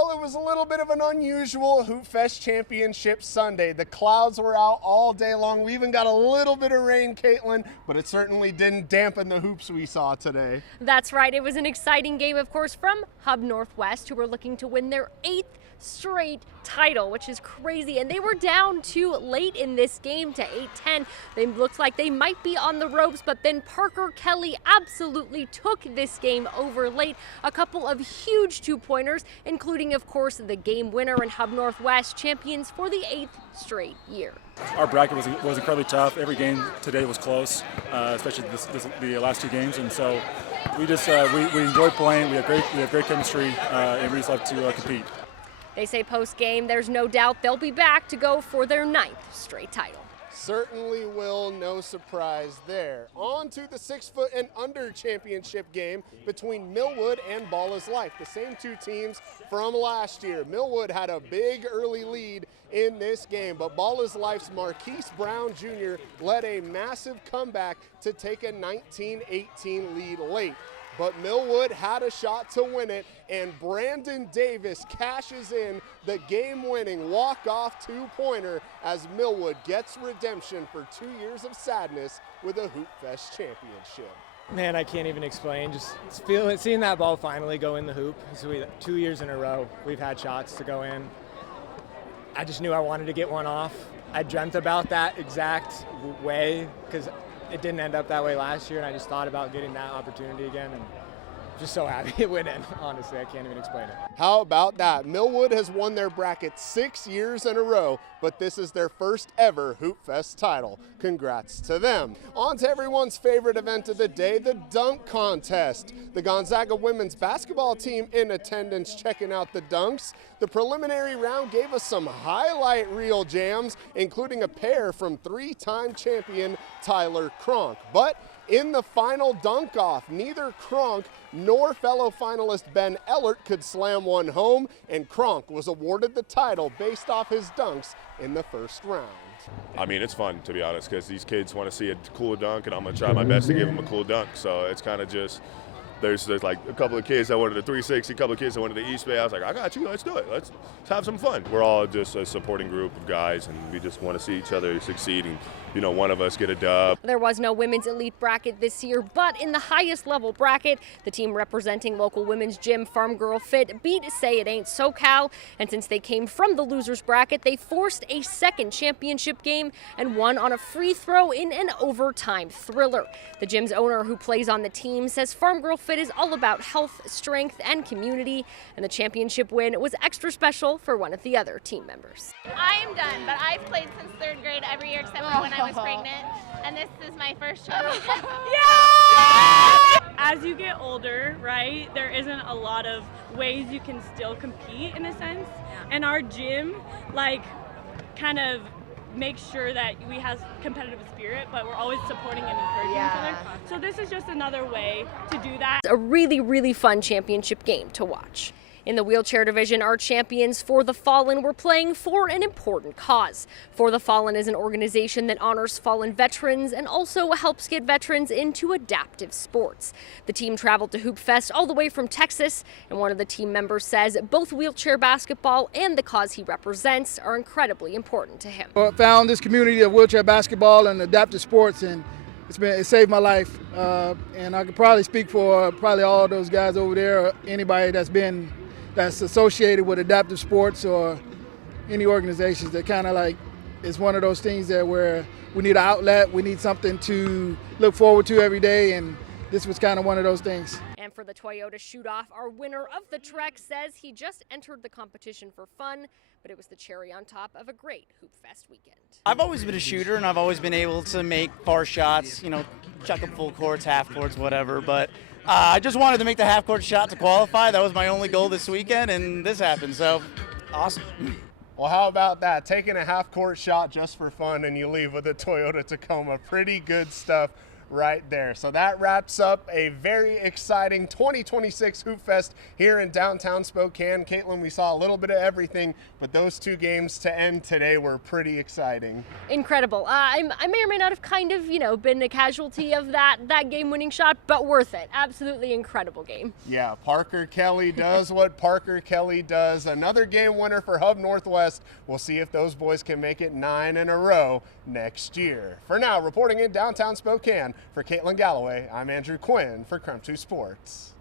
Well, it was a little bit of an unusual Hoopfest Championship Sunday. The clouds were out all day long. We even got a little bit of rain, Caitlin, but it certainly didn't dampen the hoops we saw today. That's right. It was an exciting game, of course, from Hub Northwest, who were looking to win their 8th straight title, which is crazy. And they were down 2 late in this game to 8-10. They looked like they might be on the ropes, but then Parker Kelly absolutely took this game over late. A couple of huge 2-pointers, including, of course, the game winner and Hub Northwest champions for the 8th straight year. Our bracket was incredibly tough. Every game today was close, especially the last 2 games, and so we just we enjoyed playing. We have great chemistry, and we just love to compete. They say post-game, there's no doubt they'll be back to go for their 9th straight title. Certainly will, no surprise there. On to the 6-foot and under championship game between Millwood and Ball is Life, the same 2 teams from last year. Millwood had a big early lead in this game, but Ball is Life's Marquise Brown Jr. led a massive comeback to take a 19-18 lead late. But Millwood had a shot to win it, and Brandon Davis cashes in the game-winning walk-off 2-pointer as Millwood gets redemption for 2 years of sadness with a Hoopfest championship. Man, I can't even explain. Just seeing that ball finally go in the hoop. So 2 years in a row, we've had shots to go in. I just knew I wanted to get one off. I dreamt about that exact way because it didn't end up that way last year, and I just thought about getting that opportunity again, and just so happy it went in. Honestly, I can't even explain it. How about that? Millwood has won their bracket 6 years in a row, but this is their first ever Hoopfest title. Congrats to them. On to everyone's favorite event of the day, the dunk contest. The Gonzaga women's basketball team in attendance checking out the dunks. The preliminary round gave us some highlight reel jams, including a pair from 3-time champion Tyler Cronk. But in the final dunk-off, neither Cronk nor fellow finalist Ben Ellert could slam one home, and Cronk was awarded the title based off his dunks in the first round. I mean, it's fun, to be honest, because these kids want to see a cool dunk, and I'm going to try my best to give them a cool dunk. So it's kind of just, there's like a couple of kids that wanted the 360, a couple of kids that wanted the East Bay. I was like, I got you, let's do it. Let's have some fun. We're all just a supporting group of guys, and we just want to see each other succeed and, you know, one of us get a dub. There was no women's elite bracket this year, but in the highest level bracket, the team representing local women's gym Farm Girl Fit beat Say It Ain't SoCal, and since they came from the losers bracket, they forced a second championship game and won on a free throw in an overtime thriller. The gym's owner, who plays on the team, says Farm Girl Fit is all about health, strength, and community, and the championship win was extra special for one of the other team members. I am done, but I've played since 3rd grade every year except for when I was pregnant, and this is my first championship. Yeah! As you get older, right, there isn't a lot of ways you can still compete in a sense, and our gym, like, kind of makes sure that we have competitive spirit, but we're always supporting and encouraging each other. So this is just another way to do that. A really, really fun championship game to watch. In the wheelchair division, our champions For the Fallen were playing for an important cause. For the Fallen is an organization that honors fallen veterans and also helps get veterans into adaptive sports. The team traveled to Hoopfest all the way from Texas, and one of the team members says both wheelchair basketball and the cause he represents are incredibly important to him. I found this community of wheelchair basketball and adaptive sports, and it saved my life. And I could probably speak for probably all those guys over there, or anybody that's associated with adaptive sports or any organizations that kind of like is one of those things that where we need an outlet, we need something to look forward to every day, and this was kind of one of those things. And for the Toyota Shootoff, our winner of the trek says he just entered the competition for fun, but it was the cherry on top of a great Hoopfest weekend. I've always been a shooter, and I've always been able to make far shots, you know, chuck them full courts, half courts, whatever, but I just wanted to make the half-court shot to qualify. That was my only goal this weekend, and this happened, so awesome. Well, how about that? Taking a half-court shot just for fun and you leave with a Toyota Tacoma. Pretty good stuff right there. So that wraps up a very exciting 2026 Hoop Fest here in downtown Spokane. Caitlin, we saw a little bit of everything, but those two games to end today were pretty exciting. Incredible. I may or may not have kind of, been a casualty of that game-winning shot, but worth it. Absolutely incredible game. Yeah, Parker Kelly does what Parker Kelly does. Another game winner for Hub Northwest. We'll see if those boys can make it 9 in a row next year. For now, reporting in downtown Spokane, for Caitlin Galloway, I'm Andrew Quinn for Crumb 2 Sports.